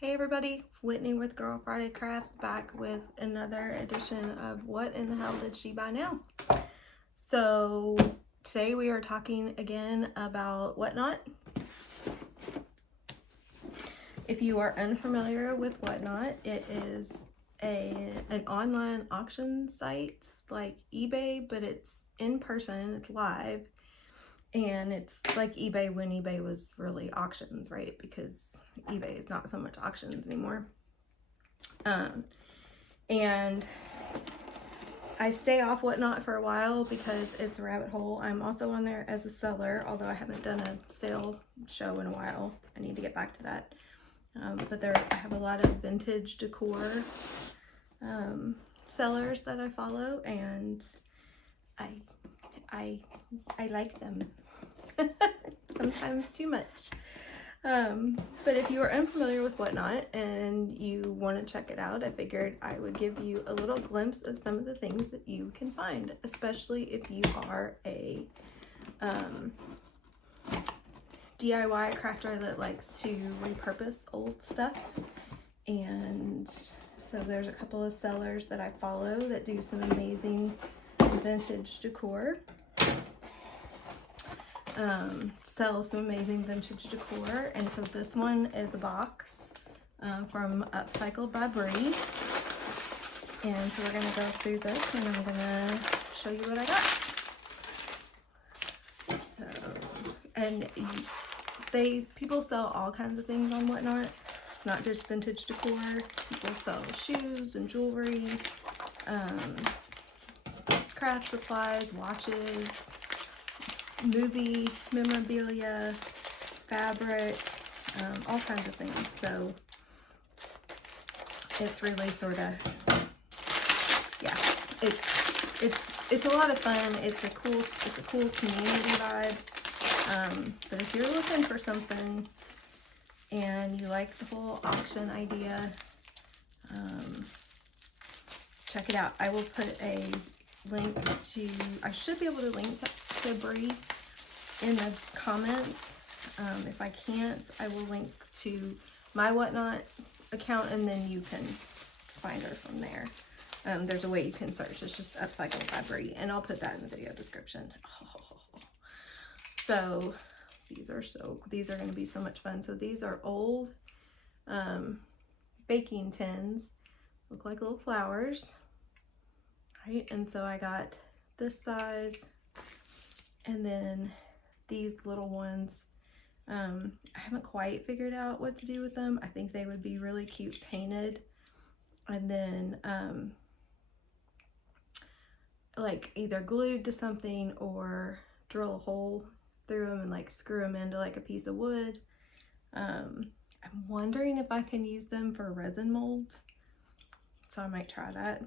Hey everybody, Whitney with Girl Friday Crafts back with another edition of What in the Hell Did She Buy Now? So today we are talking again about WhatNot. If you are unfamiliar with WhatNot, it is an online auction site like eBay, but it's in person, it's live. And it's like eBay when eBay was really auctions, right? Because eBay is not so much auctions anymore. And I stay off WhatNot for a while because it's a rabbit hole. I'm also on there as a seller, although I haven't done a sale show in a while. I need to get back to that. But I have a lot of vintage decor sellers that I follow, and I like them. Sometimes too much. But if you are unfamiliar with WhatNot and you want to check it out, I figured I would give you a little glimpse of some of the things that you can find, especially if you are a DIY crafter that likes to repurpose old stuff. And so there's a couple of sellers that I follow that do some amazing vintage decor. Sell some amazing vintage decor, and so this one is a box from Upcycled by Bree, and so we're going to go through this and I'm going to show you what I got. So, and people sell all kinds of things on WhatNot. It's not just vintage decor. People sell shoes and jewelry, craft supplies, watches, movie memorabilia, fabric, all kinds of things. So it's really sort of, yeah, it's a lot of fun. It's a cool community vibe. But if you're looking for something and you like the whole auction idea, check it out. I will put a link to, I should be able to link to Bree in the comments. If I can't, I will link to my WhatNot account, and then you can find her from there. There's a way you can search. It's just Upcycled by Bree, and I'll put that in the video description. So these are going to be so much fun. So these are old baking tins, look like little flowers, right? And so I got this size, and then these little ones. I haven't quite figured out what to do with them. I think they would be really cute painted, and then like either glued to something or drill a hole through them and like screw them into like a piece of wood. I'm wondering if I can use them for resin molds, so I might try that.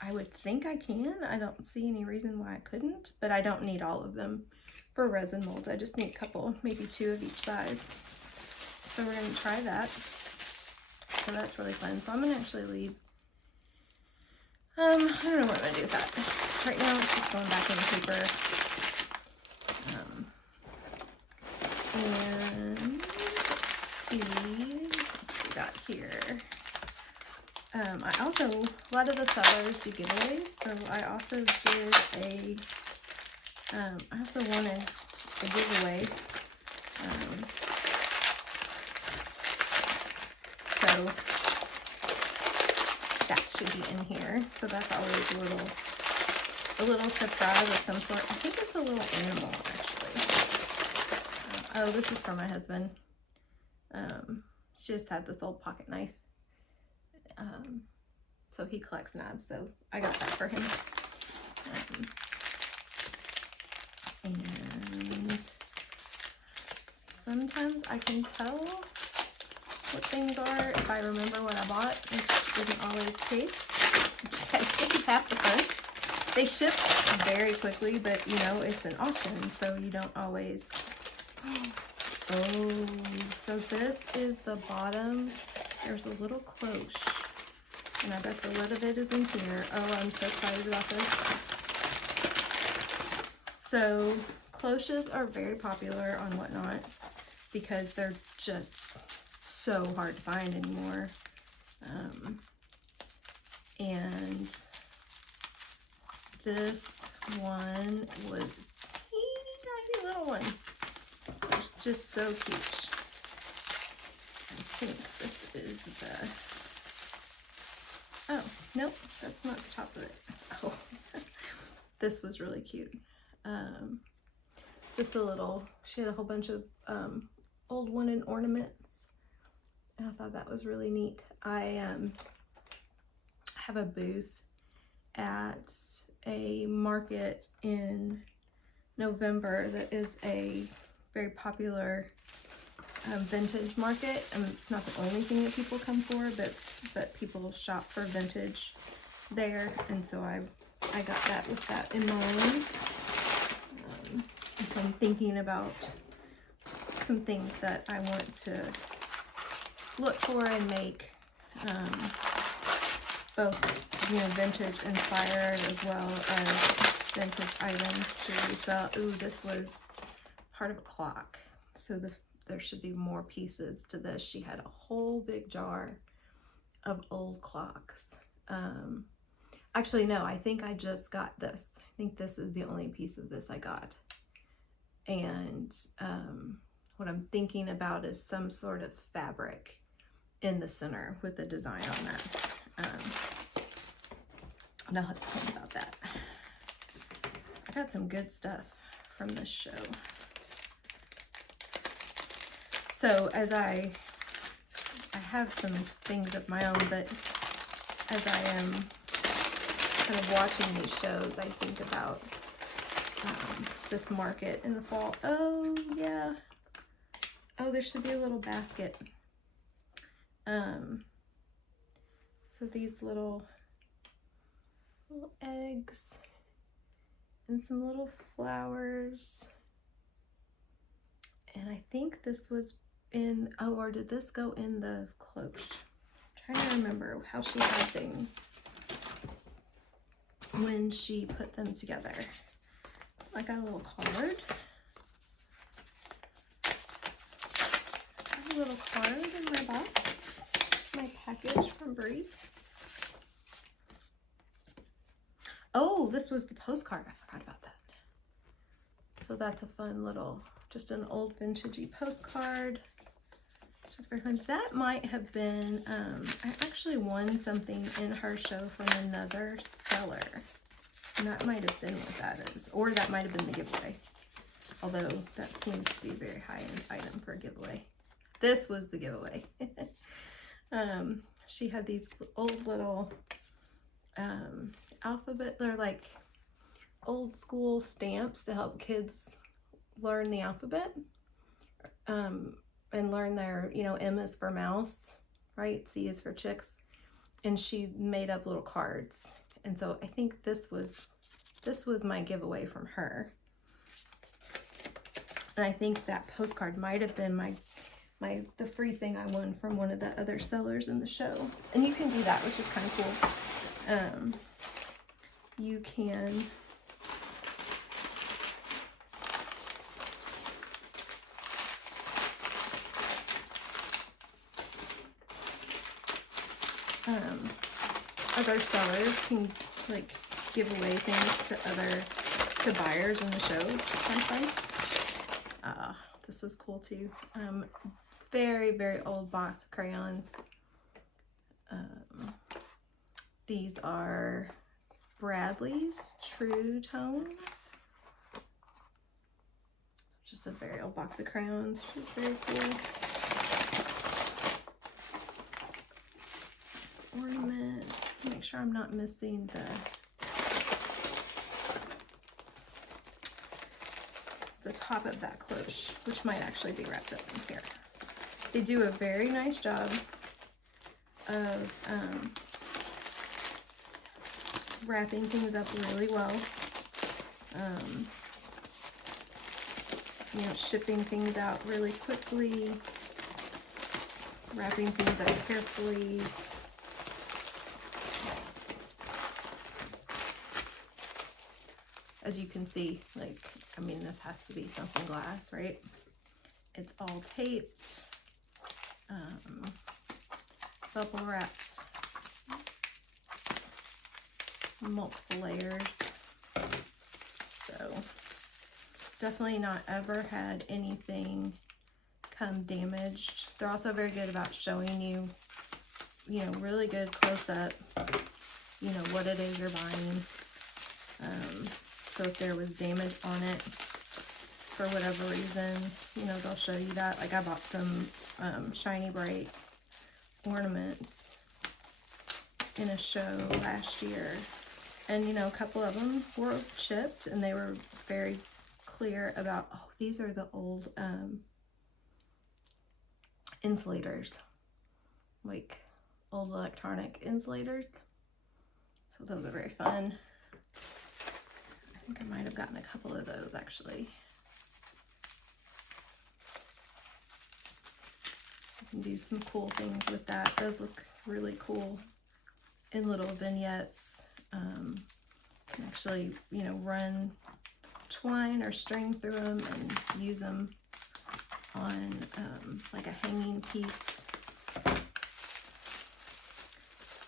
I would think I can. I don't see any reason why I couldn't, but I don't need all of them for resin molds. I just need a couple, maybe 2 of each size. So we're going to try that. So that's really fun. So I'm going to actually leave, I don't know what I'm going to do with that. Right now it's just going back in the paper. And let's see what we got here. I also, a lot of the sellers do giveaways, so I also did I also wanted a giveaway. So that should be in here. So that's always a little surprise of some sort. I think it's a little animal, actually. Oh, this is for my husband. She just had this old pocket knife. So he collects knives, so I got that for him. And sometimes I can tell what things are if I remember what I bought, which isn't always the case. I think it's half the fun. They ship very quickly, but you know, it's an auction, so you don't always. Oh, so this is the bottom. There's a little cloche, and I bet the lid of it is in here. Oh, I'm so excited about this. So cloches are very popular on WhatNot because they're just so hard to find anymore. And this one was a teeny tiny little one. It's just so cute. I think this is the, oh, nope, that's not the top of it. Oh, this was really cute. Just a little, she had a whole bunch of old wooden ornaments. And I thought that was really neat. I have a booth at a market in November that is a very popular vintage market. And it's not the only thing that people come for, but people shop for vintage there. And so I got that with that in mind. And so I'm thinking about some things that I want to look for and make, both, you know, vintage inspired as well as vintage items to resell. Ooh, this was part of a clock, so there should be more pieces to this. She had a whole big jar of old clocks. Actually, no, I think I just got this. I think this is the only piece of this I got. And what I'm thinking about is some sort of fabric in the center with a design on that. Now let's think about that. I got some good stuff from this show. So as I have some things of my own, but as I am kind of watching these shows, I think about this market in the fall. Oh yeah. Oh, there should be a little basket. So these little eggs and some little flowers. And I think this was in, oh, or did this go in the cloche? I'm trying to remember how she had things when she put them together. I got a little card. A little card in my box. My package from Brie. Oh, this was the postcard. I forgot about that. So that's a fun little, just an old vintagey postcard. Which is very fun. That might have been, I actually won something in her show from another seller. And that might have been what that is. Or that might have been the giveaway. Although that seems to be a very high-end item for a giveaway. This was the giveaway. She had these old little alphabet, they're like old school stamps to help kids learn the alphabet and learn their, you know, M is for mouse, right? C is for chicks. And she made up little cards. And so I think this was my giveaway from her. And I think that postcard might have been the free thing I won from one of the other sellers in the show. And you can do that, which is kind of cool. You can other sellers can like give away things to buyers in the show, which is kind of fun. This is cool too. Very, very old box of crayons. These are Bradley's True Tone. Just a very old box of crayons, which is very cool. This ornament. Make sure I'm not missing the top of that cloche, which might actually be wrapped up in here. They do a very nice job of wrapping things up really well. You know, shipping things out really quickly, wrapping things up carefully. As you can see, like, I mean, this has to be something glass, right? It's all taped. bubble wrapped, multiple layers. So definitely not ever had anything come damaged. They're also very good about showing you, you know, really good close up, you know, what it is you're buying. So if there was damage on it for whatever reason, you know, they'll show you that. Like I bought some shiny bright ornaments in a show last year, and you know, a couple of them were chipped, and they were very clear about, oh, these are the old insulators, like old electronic insulators. So those are very fun. I think I might have gotten a couple of those actually. So you can do some cool things with that. Those look really cool in little vignettes. Can actually, you know, run twine or string through them and use them on like a hanging piece.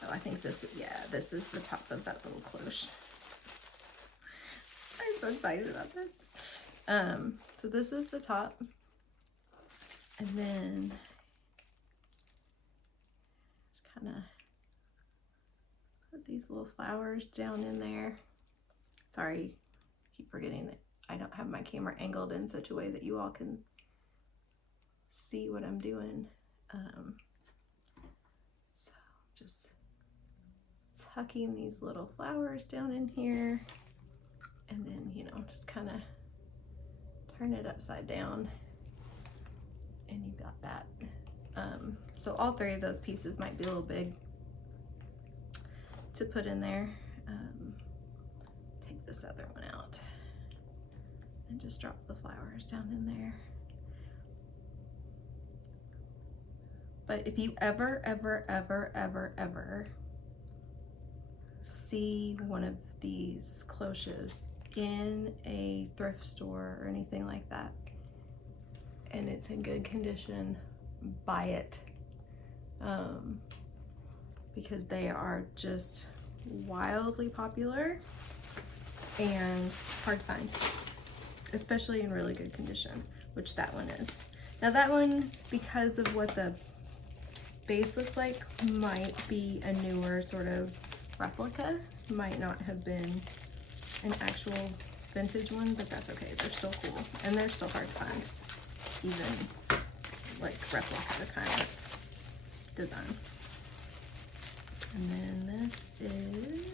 Oh, I think this, yeah, this is the top of that little cloche. I'm so excited about this. So this is the top, and then just kind of put these little flowers down in there. Sorry, I keep forgetting that I don't have my camera angled in such a way that you all can see what I'm doing. So just tucking these little flowers down in here, and then, you know, just kind of turn it upside down, and you've got that. So all three of those pieces might be a little big to put in there. Take this other one out and just drop the flowers down in there. But if you ever see one of these cloches in a thrift store or anything like that, and it's in good condition, buy it. Because they are just wildly popular and hard to find, especially in really good condition, which that one is. Now that one, because of what the base looks like, might be a newer sort of replica, might not have been an actual vintage one, but that's okay. They're still cool, and they're still hard to find, even like replica kind of design. And then this is,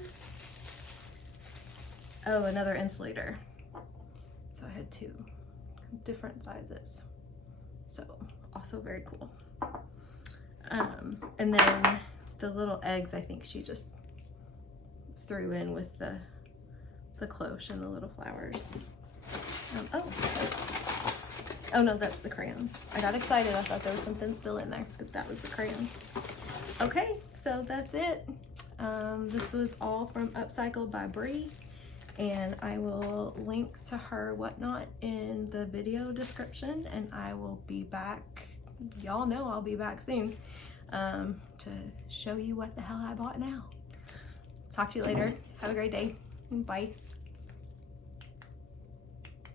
oh, another insulator. So I had two different sizes. So also very cool. And then the little eggs, I think she just threw in with the cloche and the little flowers. Oh no, that's the crayons. I got excited. I thought there was something still in there, but that was the crayons. Okay, so that's it. This was all from Upcycled by Bree, and I will link to her whatnot in the video description, and I will be back. Y'all know I'll be back soon to show you what the hell I bought now. Talk to you later. Have a great day. Bye.